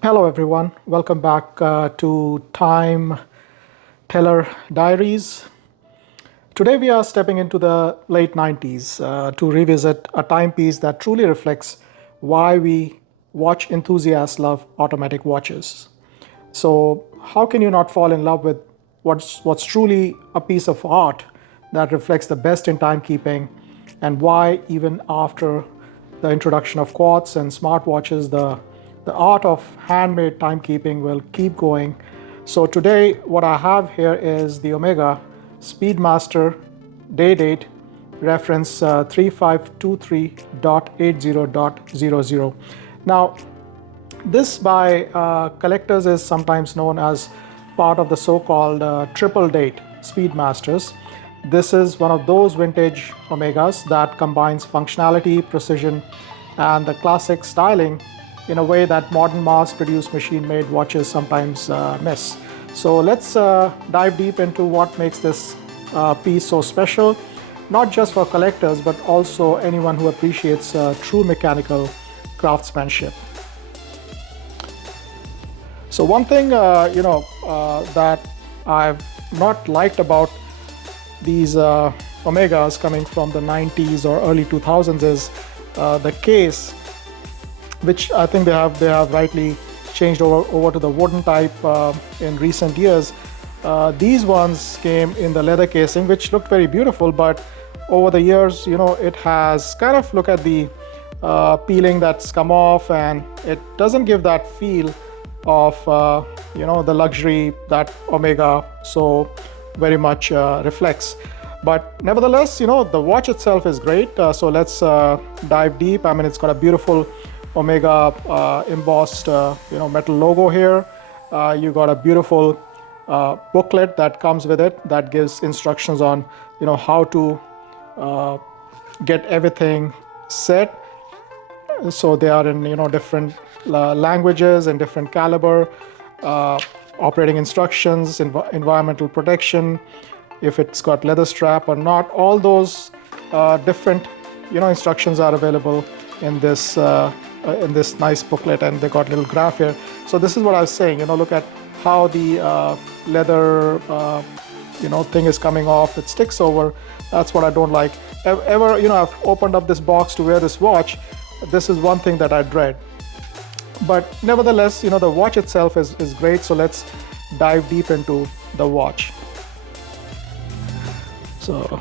Hello, everyone. Welcome back to Time Teller Diaries. Today, we are stepping into the late 90s to revisit a timepiece that truly reflects why we watch enthusiasts love automatic watches. So, how can you not fall in love with what's truly a piece of art that reflects the best in timekeeping, and why, even after the introduction of quartz and smartwatches, the art of handmade timekeeping will keep going. So, today, what I have here is the Omega Speedmaster Day-Date reference 3523.80.00. Now, this by collectors is sometimes known as part of the so-called triple date Speedmasters. This is one of those vintage Omegas that combines functionality, precision, and the classic styling in a way that modern mass-produced machine-made watches sometimes miss. So let's dive deep into what makes this piece so special, not just for collectors, but also anyone who appreciates true mechanical craftsmanship. So one thing that I've not liked about these Omegas coming from the 90s or early 2000s is the case, which I think they have rightly changed over to the wooden type in recent years. These ones came in the leather casing, which looked very beautiful, but over the years, it has kind of, look at the peeling that's come off, and it doesn't give that feel of the luxury that Omega so very much reflects. But nevertheless, the watch itself is great. So let's dive deep. I mean, it's got a beautiful Omega embossed metal logo here. You got a beautiful booklet that comes with it that gives instructions on how to get everything set. So they are in different languages and different caliber, operating instructions, environmental protection, if it's got leather strap or not. All those different instructions are available in this nice booklet, and they got little graph here. So this is what I was saying. Look at how the leather thing is coming off. It sticks over. That's what I don't like. I've opened up this box to wear this watch. This is one thing that I dread. But nevertheless, the watch itself is great. So let's dive deep into the watch. So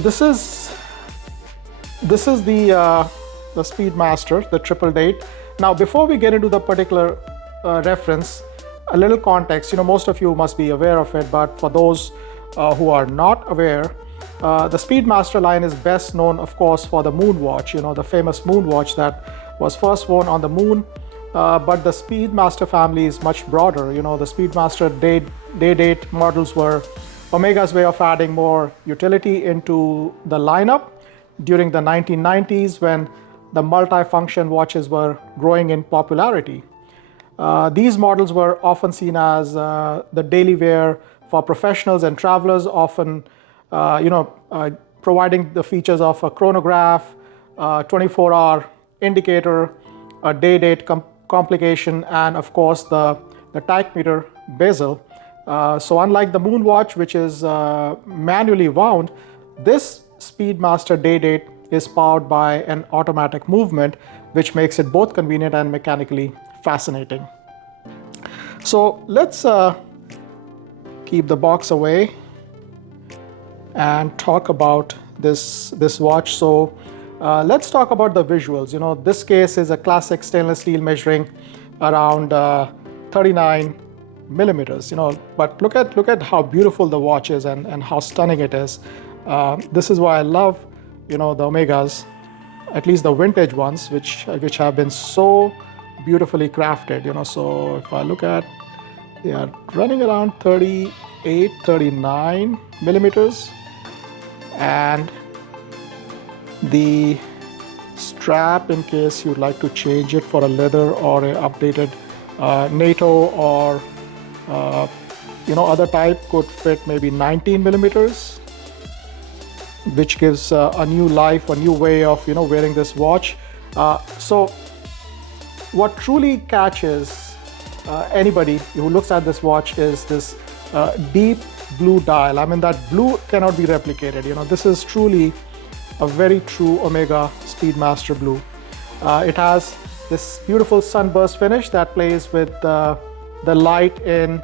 this is the Speedmaster, the triple date. Now, before we get into the particular reference, a little context. Most of you must be aware of it, but for those who are not aware, the Speedmaster line is best known, of course, for the moon watch, the famous moon watch that was first worn on the moon. But the Speedmaster family is much broader. The Speedmaster Day-Date models were Omega's way of adding more utility into the lineup during the 1990s, when the multi-function watches were growing in popularity. These models were often seen as the daily wear for professionals and travelers, often providing the features of a chronograph, 24-hour indicator, a day-date complication, and of course the tachymeter bezel. So unlike the moon watch, which is manually wound, this Speedmaster Day-Date is powered by an automatic movement, which makes it both convenient and mechanically fascinating. So let's keep the box away and talk about this watch. So let's talk about the visuals. This case is a classic stainless steel measuring around 39 millimeters. But look at how beautiful the watch is and how stunning it is. This is why I love the Omegas, at least the vintage ones, which have been so beautifully crafted. So if I look at, they are running around 38, 39 millimeters. And the strap, in case you'd like to change it for a leather or an updated NATO or other type, could fit maybe 19 millimeters, which gives a new life, a new way of wearing this watch. So what truly catches anybody who looks at this watch is this deep blue dial. I mean, that blue cannot be replicated. This is truly a very true Omega Speedmaster blue. It has this beautiful sunburst finish that plays with the light in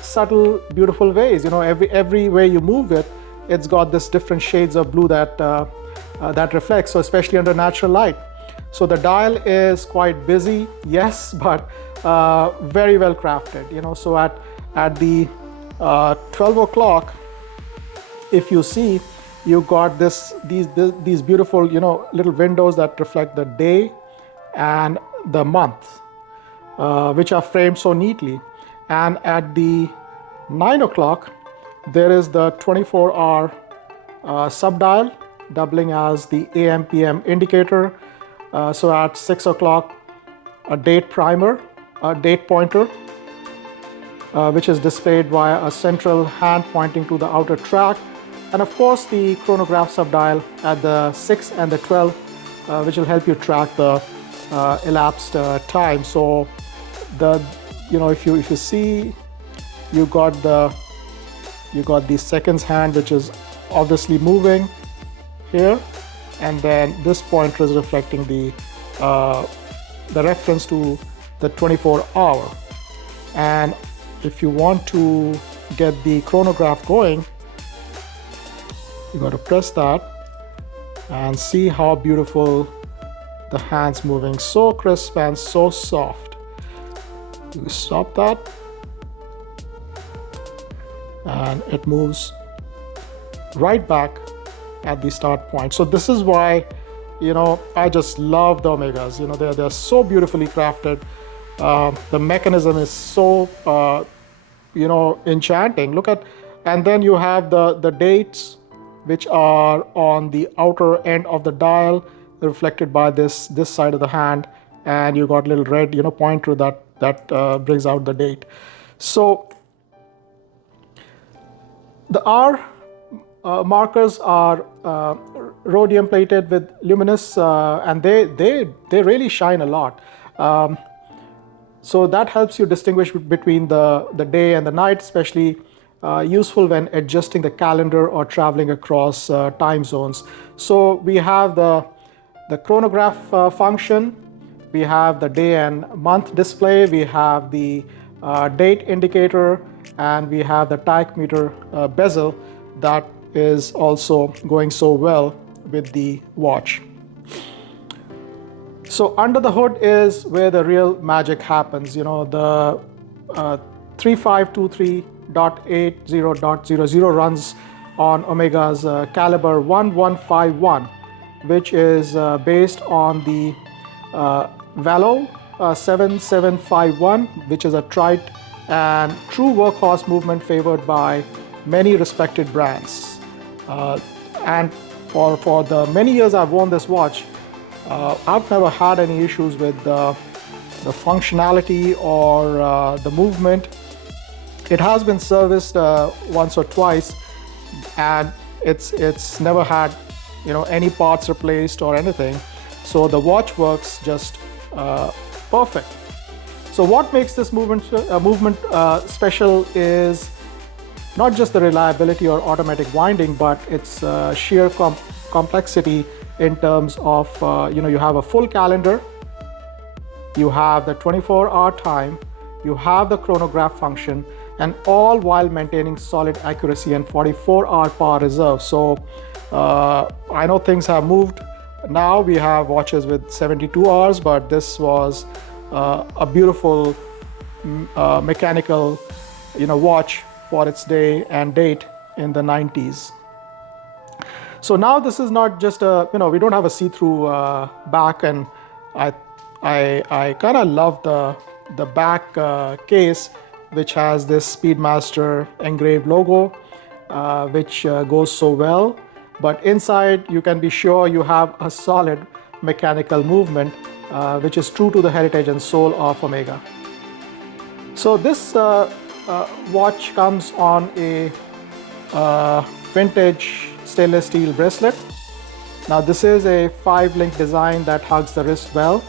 subtle, beautiful ways. Every way you move it, it's got this different shades of blue that reflects, so especially under natural light. So the dial is quite busy, yes, but very well crafted. So at the 12 o'clock, if you see, you got these beautiful little windows that reflect the day and the month, which are framed so neatly. And at the 9 o'clock, there is the 24-hour subdial, doubling as the AM PM indicator. So at 6 o'clock, a date primer, a date pointer, which is displayed via a central hand pointing to the outer track. And of course, the chronograph subdial at the 6 and the 12, which will help you track the elapsed time. So if you see, you got the seconds hand, which is obviously moving here, and then this pointer is reflecting the reference to the 24-hour. And if you want to get the chronograph going, you got to press that and see how beautiful the hands moving, so crisp and so soft. You stop that, and it moves right back at the start point. So this is why I just love the Omegas. They're so beautifully crafted. The mechanism is so enchanting. Look at, and then you have the dates, which are on the outer end of the dial, reflected by this side of the hand, and you got a little red pointer that brings out the date. So the hour markers are rhodium plated with luminous, and they really shine a lot. So that helps you distinguish between the day and the night, especially useful when adjusting the calendar or traveling across time zones. So we have the chronograph function, we have the day and month display, we have the date indicator, and we have the tachymeter bezel that is also going so well with the watch. So under the hood is where the real magic happens. The 3523.80.00 runs on Omega's Caliber 1151, which is based on the Valjoux 7751, which is a trite and true workhorse movement favored by many respected brands. And for the many years I've worn this watch, I've never had any issues with the functionality or the movement. It has been serviced once or twice, and it's never had any parts replaced or anything. So the watch works just perfect. So what makes this movement special is not just the reliability or automatic winding, but its sheer complexity in terms of you have a full calendar, you have the 24-hour time, you have the chronograph function, and all while maintaining solid accuracy and 44-hour power reserve. So I know things have moved. Now we have watches with 72 hours, but this was a beautiful mechanical watch for its day and date in the 90s. So now this is not just we don't have a see-through back, and I kind of love the back case, which has this Speedmaster engraved logo, which goes so well. But inside, you can be sure you have a solid mechanical movement, which is true to the heritage and soul of Omega. So this watch comes on a vintage stainless steel bracelet, Now this is a 5-link design that hugs the wrist well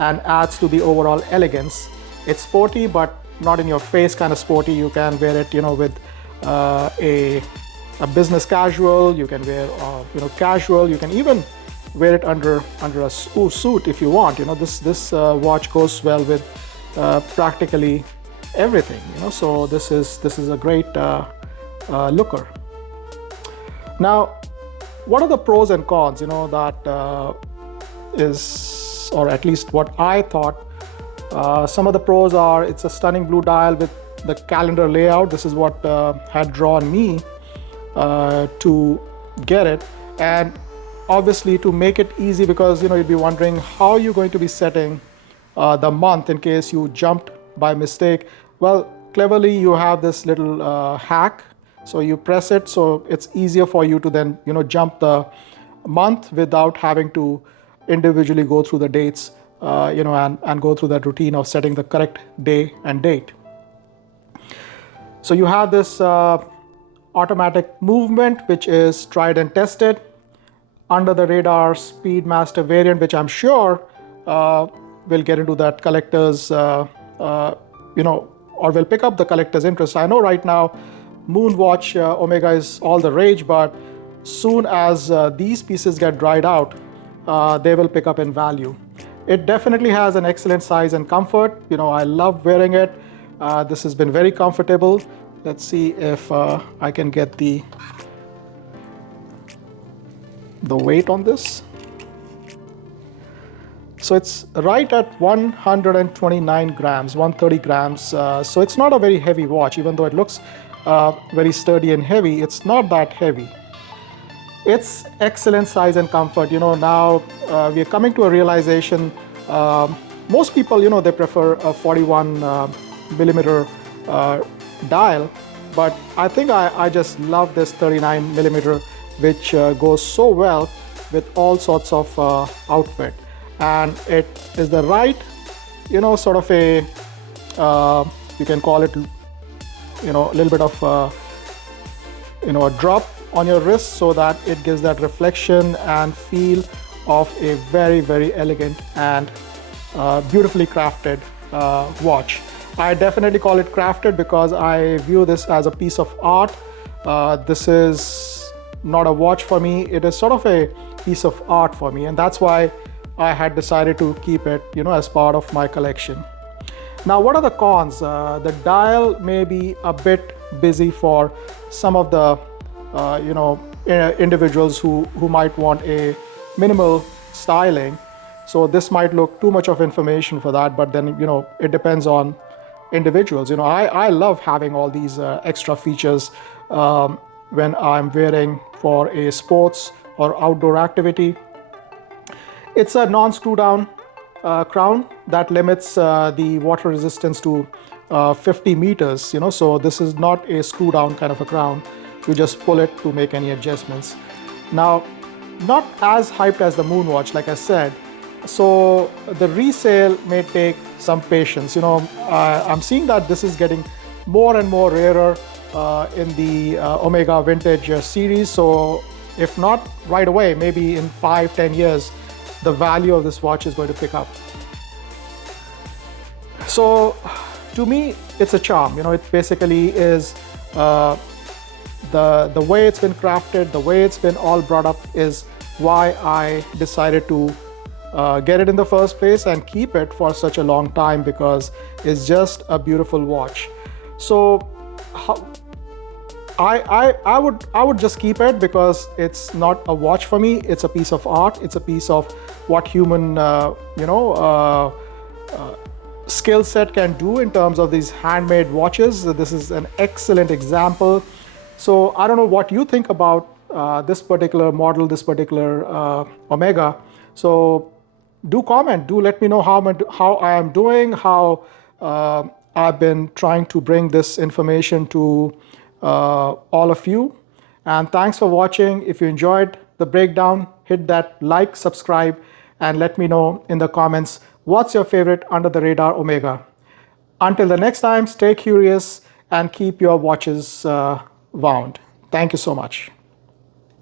and adds to the overall elegance. It's sporty, but not in your face kind of sporty. You can wear it, with a business casual. You can wear, casual. You can even wear it under a suit if you want. This watch goes well with practically everything. So this is a great looker. Now, what are the pros and cons? That is, or at least what I thought. Some of the pros are it's a stunning blue dial with the calendar layout. This is what had drawn me to get it, and obviously to make it easy, because you'd be wondering how you're going to be setting the month in case you jumped by mistake. Well, cleverly you have this little hack. So you press it, so it's easier for you to then jump the month without having to individually go through the dates, and go through that routine of setting the correct day and date. So you have this automatic movement, which is tried and tested. Under the radar Speedmaster variant, which I'm sure will get into that collector's, or will pick up the collector's interest. I know right now Moonwatch Omega is all the rage, but soon as these pieces get dried out, they will pick up in value. It definitely has an excellent size and comfort. I love wearing it. This has been very comfortable. Let's see if I can get the weight on this. So it's right at 129 grams, 130 grams. So it's not a very heavy watch, even though it looks very sturdy and heavy. It's not that heavy. It's excellent size and comfort. Now we are coming to a realization. Most people, they prefer a 41 millimeter dial, but I think I just love this 39 millimeter, which goes so well with all sorts of outfit. And it is the right, sort of a, you can call it, a little bit of, a drop on your wrist, so that it gives that reflection and feel of a very, very elegant and beautifully crafted watch. I definitely call it crafted because I view this as a piece of art. This is not a watch for me. It is sort of a piece of art for me, and that's why I had decided to keep it, as part of my collection. Now, what are the cons? The dial may be a bit busy for some of the, individuals who might want a minimal styling. So this might look too much of information for that, but then, it depends on individuals. I love having all these extra features when I'm wearing for a sports or outdoor activity. It's a non-screw down crown that limits the water resistance to 50 meters, so this is not a screw down kind of a crown. You just pull it to make any adjustments. Now, not as hyped as the Moonwatch, like I said, so the resale may take some patience. I'm seeing that this is getting more and more rarer in the Omega Vintage series. So if not right away, maybe in 5-10 years, the value of this watch is going to pick up. So to me, it's a charm. It basically is the way it's been crafted, the way it's been all brought up is why I decided to get it in the first place and keep it for such a long time, because it's just a beautiful watch. So I would just keep it because it's not a watch for me. It's a piece of art. It's a piece of what human skill set can do in terms of these handmade watches. This is an excellent example. So I don't know what you think about this particular model, this particular Omega. So do comment, do let me know how I am doing, how I've been trying to bring this information to all of you. And thanks for watching. If you enjoyed the breakdown, hit that like, subscribe, and let me know in the comments what's your favorite under the radar Omega. Until the next time, stay curious and keep your watches wound. Thank you so much.